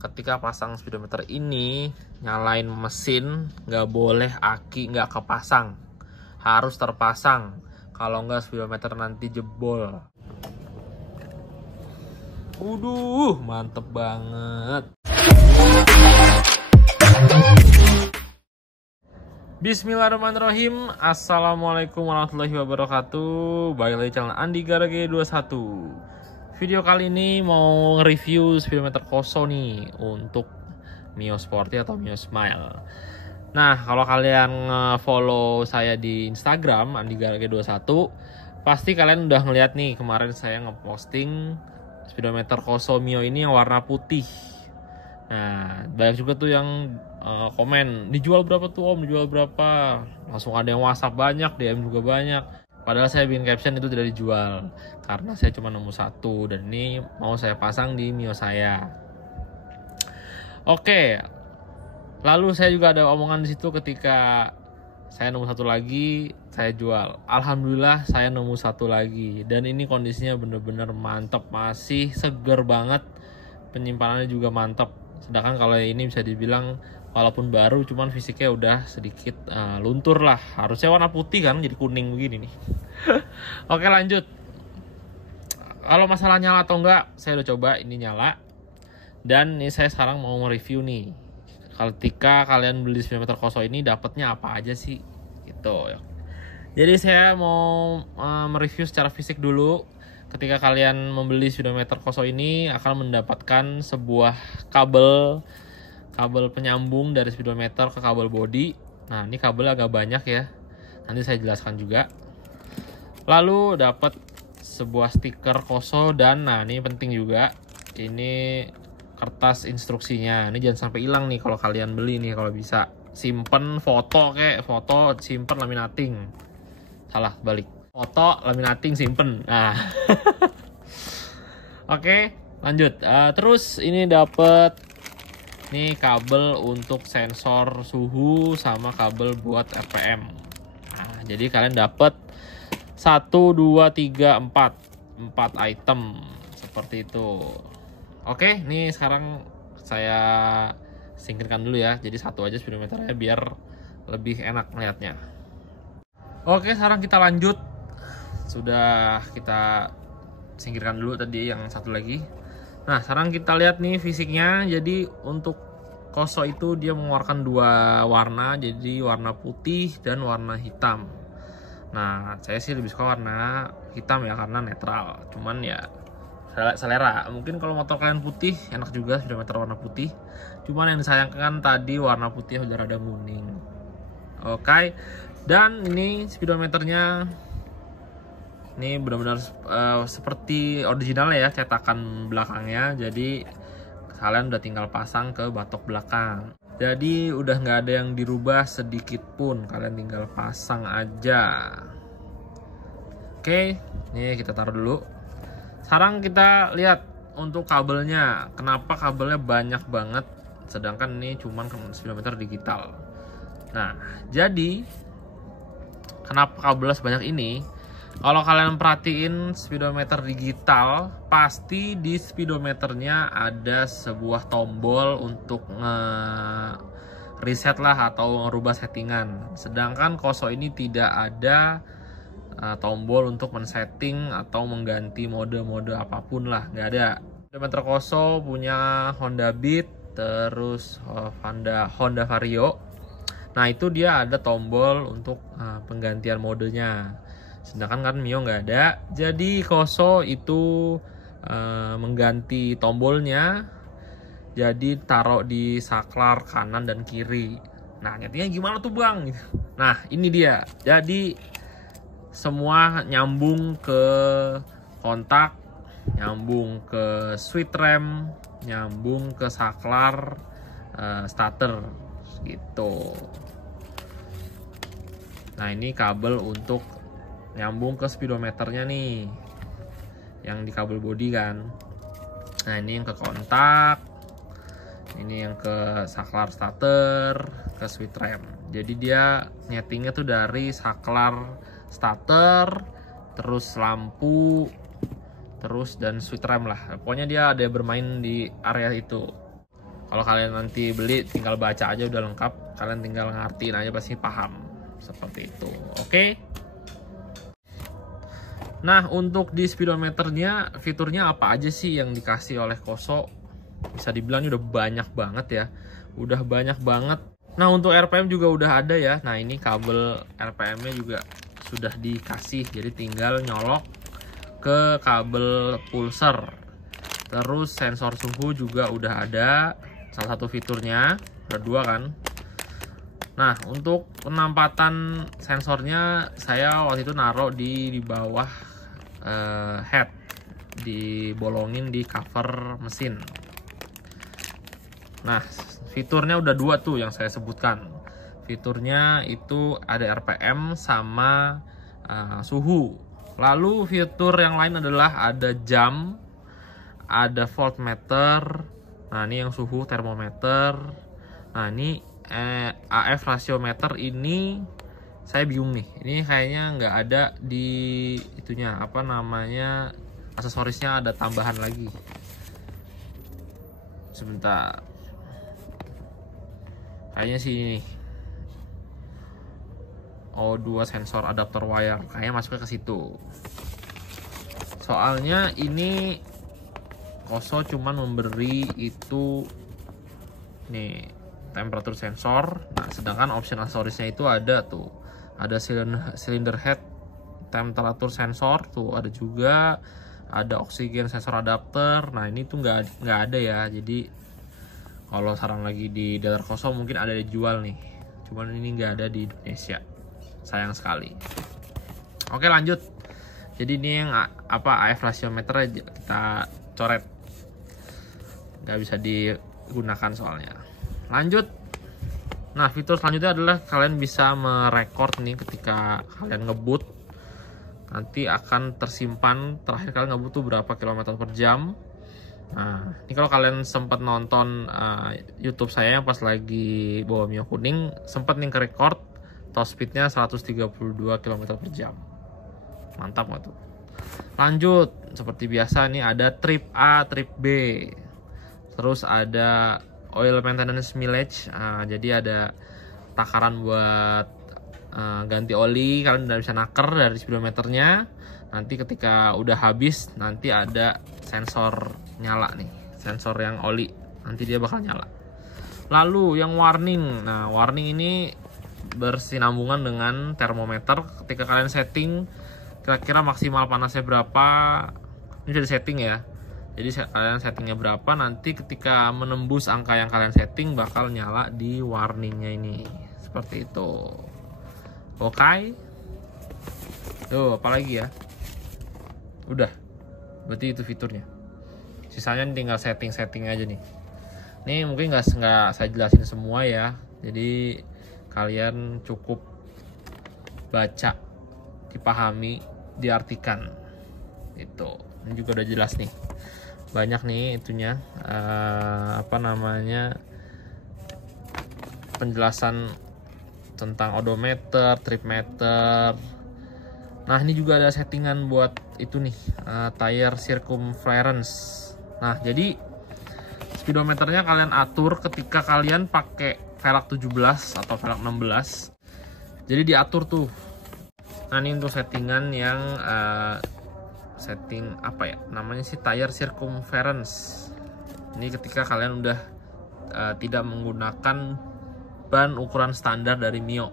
ketika pasang speedometer ini, nyalain mesin, nggak boleh aki nggak kepasang, harus terpasang. Kalau nggak speedometer nanti jebol. Mantep banget. Bismillahirrahmanirrahim. Assalamualaikum warahmatullahi wabarakatuh. Balik lagi channel Andi Garage 21. Video kali ini mau review speedometer Koso nih untuk Mio Sporty atau Mio Smile. Nah, kalau kalian follow saya di Instagram Andi Garage 21, pasti kalian udah ngeliat nih kemarin saya ngeposting speedometer Koso Mio ini yang warna putih. Nah, banyak juga tuh yang komen, dijual berapa tuh om, dijual berapa. Langsung ada yang WhatsApp banyak, DM juga banyak. Padahal saya bikin caption itu tidak dijual, karena saya cuma nemu satu, dan ini mau saya pasang di Mio saya. Oke, lalu saya juga ada omongan di situ ketika saya nemu satu lagi, saya jual. Alhamdulillah saya nemu satu lagi, dan ini kondisinya bener-bener mantap, masih seger banget, penyimpanannya juga mantap. Sedangkan kalau ini bisa dibilang walaupun baru, cuman fisiknya udah sedikit luntur lah. Harusnya warna putih kan, jadi kuning begini nih. Oke, lanjut. Kalau masalah nyala atau enggak, saya udah coba, ini nyala. Dan ini saya sekarang mau mereview nih, ketika kalian beli speedometer Koso ini dapatnya apa aja sih gitu. Jadi saya mau mereview secara fisik dulu. Ketika kalian membeli speedometer Koso ini akan mendapatkan sebuah kabel penyambung dari speedometer ke kabel bodi. Nah, ini kabel agak banyak ya, nanti saya jelaskan juga. Lalu dapat sebuah stiker Koso, dan nah ini penting juga, ini kertas instruksinya. Ini jangan sampai hilang nih kalau kalian beli nih, kalau bisa simpen foto, simpen laminating. Salah, balik. Foto, laminating, simpen. Nah. Oke, lanjut. Terus ini dapat nih kabel untuk sensor suhu sama kabel buat RPM. Nah, jadi kalian dapat 1, 2, 3, 4 item seperti itu. Oke, nih sekarang saya singkirkan dulu ya. Jadi satu aja speedometernya biar lebih enak melihatnya. Oke, sekarang kita lanjut. Sudah kita singkirkan dulu tadi yang satu lagi. Nah, sekarang kita lihat nih fisiknya. Jadi untuk Koso itu dia mengeluarkan dua warna, jadi warna putih dan warna hitam. Nah, saya sih lebih suka warna hitam ya, karena netral. Cuman ya selera. Mungkin kalau motor kalian putih enak juga speedometer warna putih. Cuman yang disayangkan tadi warna putih udah rada kuning. Oke. Dan ini speedometernya ini benar-benar seperti original ya, cetakan belakangnya. Jadi kalian udah tinggal pasang ke batok belakang. Jadi udah nggak ada yang dirubah sedikit pun, kalian tinggal pasang aja. Oke, ini kita taruh dulu. Sekarang kita lihat untuk kabelnya. Kenapa kabelnya banyak banget, sedangkan ini cuman speedometer digital. Nah, jadi kenapa kabelnya sebanyak ini? Kalau kalian perhatiin speedometer digital, pasti di speedometernya ada sebuah tombol untuk reset lah atau ngerubah settingan. Sedangkan Koso ini tidak ada tombol untuk men-setting atau mengganti mode-mode apapun lah, nggak ada. Speedometer Koso punya Honda Beat, terus Honda Vario. Nah, itu dia ada tombol untuk penggantian modenya. Sedangkan kan Mio nggak ada. Jadi Koso itu mengganti tombolnya, jadi taruh di saklar kanan dan kiri. Nah, ngertinya gimana tuh bang? Nah, ini dia. Jadi semua nyambung ke kontak, nyambung ke switch rem, nyambung ke saklar starter gitu. Nah, ini kabel untuk nyambung ke speedometernya nih, yang di kabel bodi kan. Nah, ini yang ke kontak, ini yang ke saklar starter, ke switch rem. Jadi dia nyetingnya tuh dari saklar starter, terus lampu, terus dan switch rem lah. Pokoknya dia ada bermain di area itu. Kalau kalian nanti beli tinggal baca aja udah lengkap, kalian tinggal ngertiin aja pasti paham seperti itu. Oke. Nah, untuk di speedometernya fiturnya apa aja sih yang dikasih oleh Koso? Bisa dibilang udah banyak banget ya, udah banyak banget. Nah, untuk RPM juga udah ada ya. Nah, ini kabel RPM-nya juga sudah dikasih, jadi tinggal nyolok ke kabel pulser. Terus sensor suhu juga udah ada, salah satu fiturnya, ada 2 kan. Nah, untuk penempatan sensornya saya waktu itu naruh di bawah head, dibolongin di cover mesin. Nah, fiturnya udah 2 tuh yang saya sebutkan. Fiturnya itu ada RPM sama suhu. Lalu fitur yang lain adalah ada jam, ada voltmeter. Nah, ini yang suhu, termometer. Nah, ini AF rasiometer ini saya bingung nih. Ini kayaknya nggak ada di itunya, apa namanya, aksesorisnya ada tambahan lagi. Sebentar. Kayaknya sih ini. O2 sensor adapter wire, kayaknya masuknya ke situ. Soalnya ini Koso cuman memberi itu nih temperatur sensor. Nah, sedangkan option aksesorisnya itu ada tuh. Ada cylinder head temperatur sensor tuh, ada juga, ada oksigen sensor adapter. Nah, ini tuh nggak ada ya. Jadi kalau saran lagi di dealer Koso mungkin ada dijual nih. Cuman ini nggak ada di Indonesia. Sayang sekali. Oke, lanjut. Jadi ini yang apa, AF rasiometer aja kita coret. Nggak bisa digunakan soalnya. Lanjut. Nah, fitur selanjutnya adalah kalian bisa merekord nih ketika kalian ngebut. Nanti akan tersimpan terakhir kalian ngebut tuh berapa kilometer per jam. Nah, ini kalau kalian sempat nonton YouTube saya pas lagi bawa Mio kuning, sempat nih ke record top speednya 132 km per jam. Mantap nggak tuh? Lanjut, seperti biasa nih ada trip A, trip B. Terus ada oil maintenance mileage, jadi ada takaran buat ganti oli. Kalian udah bisa naker dari speedometernya. Nanti ketika udah habis, nanti ada sensor nyala nih, sensor yang oli, nanti dia bakal nyala. Lalu yang warning, nah warning ini bersinambungan dengan termometer. Ketika kalian setting kira-kira maksimal panasnya berapa, ini sudah setting ya. Jadi kalian settingnya berapa, nanti ketika menembus angka yang kalian setting bakal nyala di warningnya ini, seperti itu. Oke. Tuh, apalagi ya? Udah. Berarti itu fiturnya. Sisanya tinggal setting-setting aja nih. Ini mungkin nggak saya jelasin semua ya. Jadi kalian cukup baca, dipahami, diartikan. Itu. Ini juga udah jelas nih. Banyak nih itunya, apa namanya, penjelasan tentang odometer, tripmeter. Nah, ini juga ada settingan buat itu nih, tire circumference. Nah, jadi speedometernya kalian atur ketika kalian pakai velg 17 atau velg 16. Jadi diatur tuh. Nah, ini untuk settingan yang setting apa ya namanya sih, tire circumference. Ini ketika kalian udah tidak menggunakan ban ukuran standar dari Mio.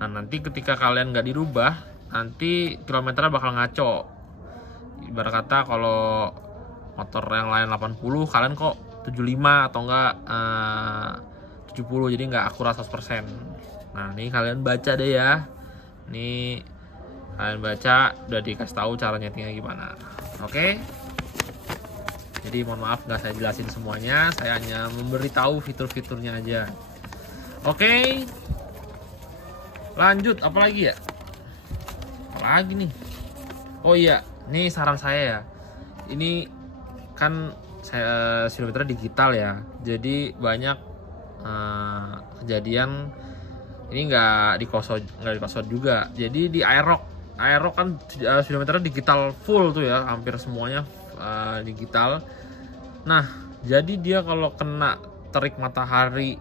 Nah, nanti ketika kalian nggak dirubah, nanti kilometernya bakal ngaco. Ibarat kata kalau motor yang lain 80, kalian kok 75 atau enggak 70, jadi nggak akurat 100%. Nah, ini kalian baca deh ya. Nih kalian baca, udah dikasih tahu cara nyetingnya gimana. Oke. Jadi mohon maaf nggak saya jelasin semuanya, saya hanya memberitahu fitur-fiturnya aja. Oke. Lanjut, apa lagi ya? Apa lagi nih? Oh iya, ini saran saya ya. Ini kan saya speedometer digital ya. Jadi banyak kejadian ini nggak dikosot juga. Jadi di Aerox kan speedometernya digital full tuh ya, hampir semuanya digital. Nah, jadi dia kalau kena terik matahari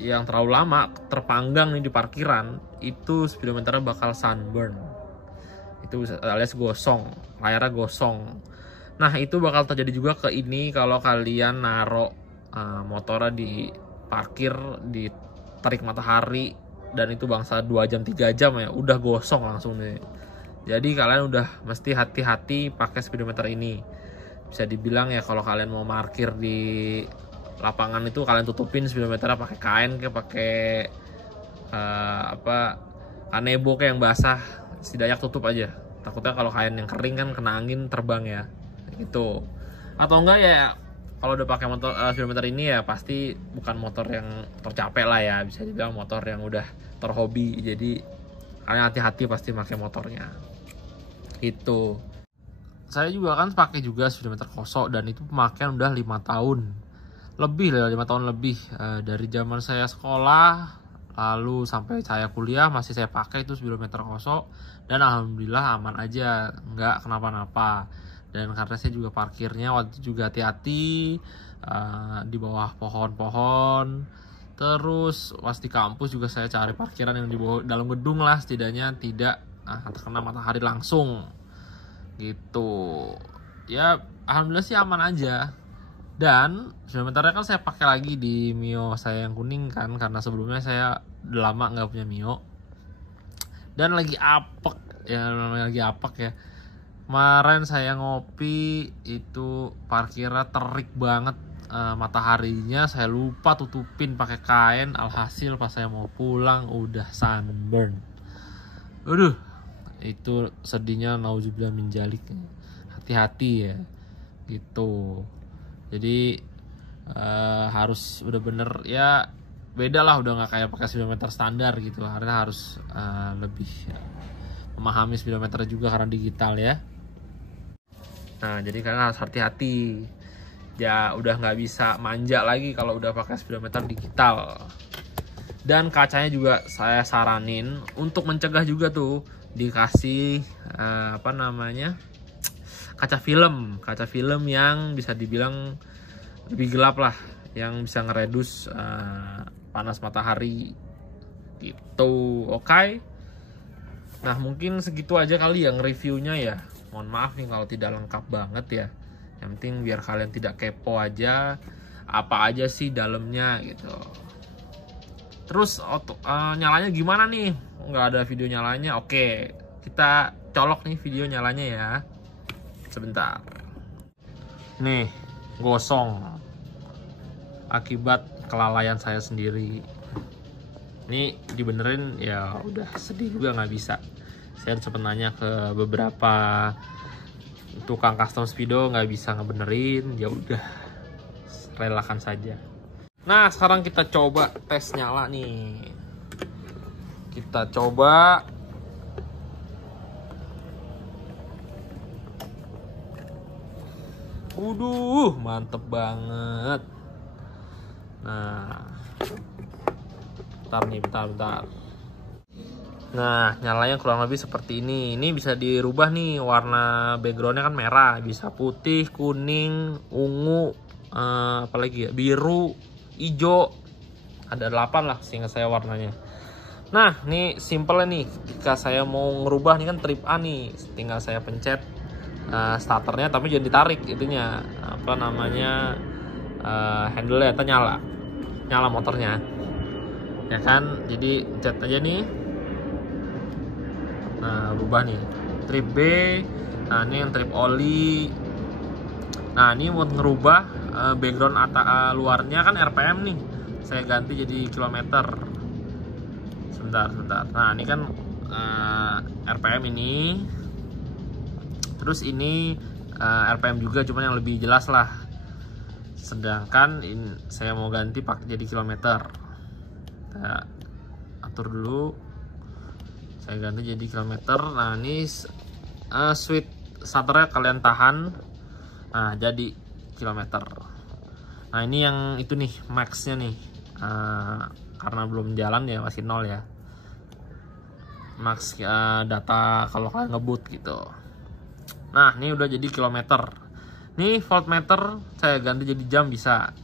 yang terlalu lama terpanggang nih di parkiran, itu speedometernya bakal sunburn. Itu alias gosong, layarnya gosong. Nah, itu bakal terjadi juga ke ini kalau kalian naruh motornya di parkir di terik matahari dan itu bangsa 2 jam 3 jam ya, udah gosong langsung nih. Jadi kalian udah mesti hati-hati pakai speedometer ini. Bisa dibilang ya kalau kalian mau parkir di lapangan itu kalian tutupin speedometernya pakai kain, kayak pakai kanebo kayak yang basah, setidaknya tutup aja. Takutnya kalau kain yang kering kan kena angin terbang ya, gitu. Atau enggak ya kalau udah pakai motor speedometer ini ya pasti bukan motor yang tercapek lah ya, bisa dibilang motor yang udah terhobi. Jadi kalian hati-hati pasti pakai motornya. Itu. Saya juga kan pakai juga speedometer Koso dan itu pemakaian udah 5 tahun. Lebih lah 5 tahun lebih, dari zaman saya sekolah lalu sampai saya kuliah masih saya pakai itu speedometer Koso dan alhamdulillah aman aja, nggak kenapa-napa. Dan karena saya juga parkirnya waktu itu juga hati-hati di bawah pohon-pohon. Terus pas di kampus juga saya cari parkiran yang di bawah dalam gedung lah, setidaknya tidak terkena matahari langsung gitu. Ya alhamdulillah sih aman aja. Dan speedometernya kan saya pakai lagi di Mio saya yang kuning kan, karena sebelumnya saya udah lama nggak punya Mio dan lagi apek ya. Kemarin saya ngopi itu parkirnya terik banget, mataharinya saya lupa tutupin pakai kain, alhasil pas saya mau pulang udah sunburn. Aduh, itu sedihnya nauzubillah min dzalik. Hati-hati ya gitu. Jadi harus udah bener ya, beda lah, udah nggak kayak pakai speedometer standar gitu. Karena harus lebih memahami speedometer juga karena digital ya. Nah, jadi kalian harus hati-hati. Ya udah nggak bisa manja lagi kalau udah pakai speedometer digital. Dan kacanya juga saya saranin untuk mencegah juga tuh dikasih kaca film yang bisa dibilang lebih gelap lah, yang bisa ngeredus panas matahari gitu. Oke. Nah, mungkin segitu aja kali yang reviewnya ya. Mohon maaf nih kalau tidak lengkap banget ya. Yang penting biar kalian tidak kepo aja apa aja sih dalamnya gitu. Terus nyalanya gimana nih? Nggak ada video nyalanya. Oke, kita colok nih video nyalanya ya. Sebentar. Nih, gosong. Akibat kelalaian saya sendiri. Ini dibenerin ya udah sedih juga nggak bisa. Saya sempat nanya ke beberapa tukang custom speedo, nggak bisa ngebenerin. Ya udah, relakan saja. Nah, sekarang kita coba tes nyala nih. Kita coba. Mantep banget. Nah, bentar. Nah, nyalanya kurang lebih seperti ini. Ini bisa dirubah nih, warna backgroundnya kan merah, bisa putih, kuning, ungu, apalagi ya, biru, hijau. Ada 8 lah sehingga saya warnanya. Nah, ini simple nih. Jika saya mau ngerubah nih kan trip A nih, tinggal saya pencet starternya, tapi jangan ditarik itunya, handle-nya itu nyala motornya ya kan. Jadi pencet aja nih. Nah, rubah nih trip B. Nah, ini yang trip oli. Nah, ini buat ngerubah background luarnya kan RPM nih, saya ganti jadi kilometer. Sebentar. Nah, ini kan RPM ini. Terus ini RPM juga, cuman yang lebih jelas lah. Sedangkan ini saya mau ganti pakai jadi kilometer. Kita atur dulu. Saya ganti jadi kilometer. Nah, ini switch starternya kalian tahan. Nah, jadi kilometer. Nah, ini yang itu nih maxnya nih. Karena belum jalan ya, masih 0 ya. Max data kalau kalian ngebut gitu. Nah, ini udah jadi kilometer. Nih voltmeter saya ganti jadi jam bisa.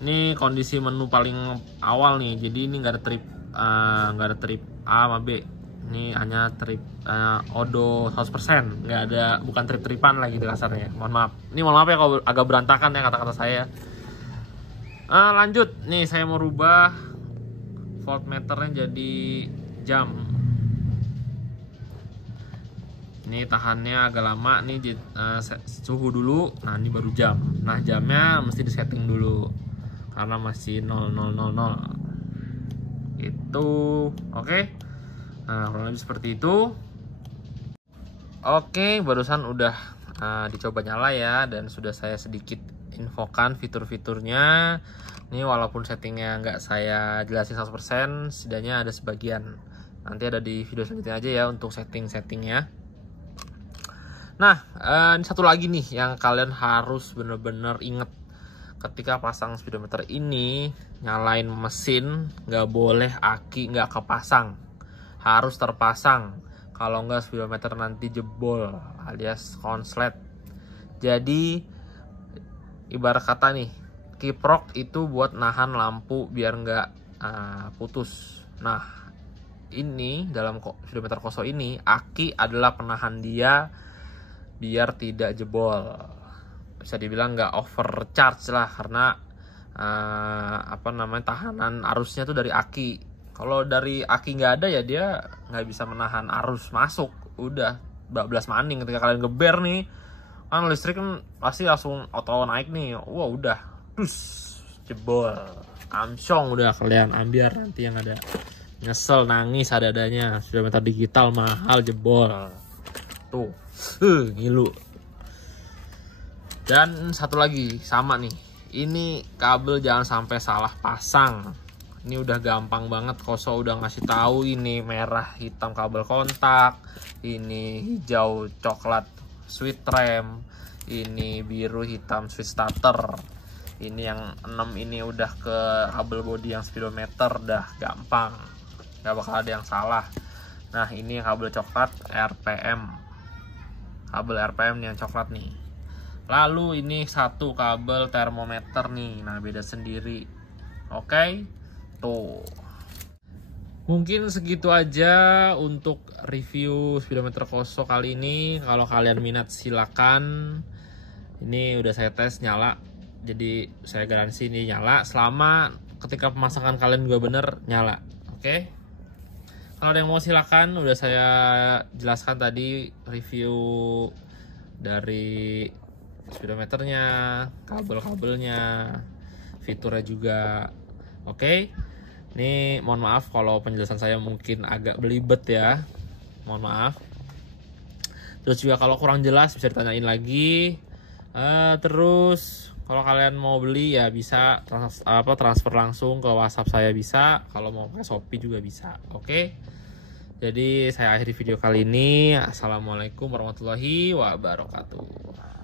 Ini kondisi menu paling awal nih. Jadi ini nggak ada trip A sama B. Ini hanya trip Odo 100%. Nggak ada, bukan trip-tripan lagi kasarnya. Mohon maaf. Ini mohon maaf ya kalau agak berantakan ya kata-kata saya. Lanjut. Nih saya mau rubah voltmeternya jadi jam. Ini tahannya agak lama nih, suhu dulu. Nah ini baru jam. Nah jamnya mesti disetting dulu karena masih 0000 itu. Oke. Nah kurang lebih seperti itu. Oke, barusan udah dicoba nyala ya, dan sudah saya sedikit infokan fitur-fiturnya. Ini walaupun settingnya nggak saya jelasin 100%, setidaknya ada sebagian. Nanti ada di video selanjutnya aja ya untuk setting-settingnya. Nah, ini satu lagi nih yang kalian harus bener-bener inget. Ketika pasang speedometer ini, nyalain mesin, nggak boleh aki nggak kepasang. Harus terpasang. Kalau nggak speedometer nanti jebol alias konslet. Jadi, ibarat kata nih, kiprok itu buat nahan lampu biar nggak putus. Nah, ini dalam speedometer Koso ini, aki adalah penahan dia biar tidak jebol. Bisa dibilang nggak overcharge lah, karena tahanan arusnya tuh dari aki. Kalau dari aki nggak ada ya dia nggak bisa menahan arus masuk. Udah bablas maning ketika kalian geber nih, kan listrik kan pasti langsung auto naik nih. Wah udah dus jebol, amsyong udah kalian ambiar nanti yang ada. Nyesel nangis ada-adanya. Speedometer digital mahal jebol tuh. Ngilu. Dan satu lagi sama nih, ini kabel jangan sampai salah pasang. Ini udah gampang banget, Koso udah ngasih tahu ini merah hitam kabel kontak, ini hijau coklat switch rem, ini biru hitam switch starter. Ini yang 6 ini udah ke kabel body yang speedometer, dah gampang, nggak bakal ada yang salah. Nah ini kabel coklat RPM, kabel RPM nih yang coklat nih. Lalu ini satu kabel termometer nih, nah beda sendiri. Oke, tuh. Mungkin segitu aja untuk review speedometer Koso kali ini. Kalau kalian minat silakan. Ini udah saya tes nyala, jadi saya garansi ini nyala selama ketika pemasangan kalian juga bener nyala. Oke. Kalau ada yang mau silakan, udah saya jelaskan tadi review dari speedometernya, kabel-kabelnya, fiturnya juga. Oke. Ini mohon maaf kalau penjelasan saya mungkin agak belibet ya. Mohon maaf. Terus juga kalau kurang jelas bisa ditanyain lagi. Terus kalau kalian mau beli ya bisa transfer langsung ke WhatsApp saya bisa. Kalau mau ke Shopee juga bisa. Oke. Jadi saya akhiri video kali ini. Assalamualaikum warahmatullahi wabarakatuh.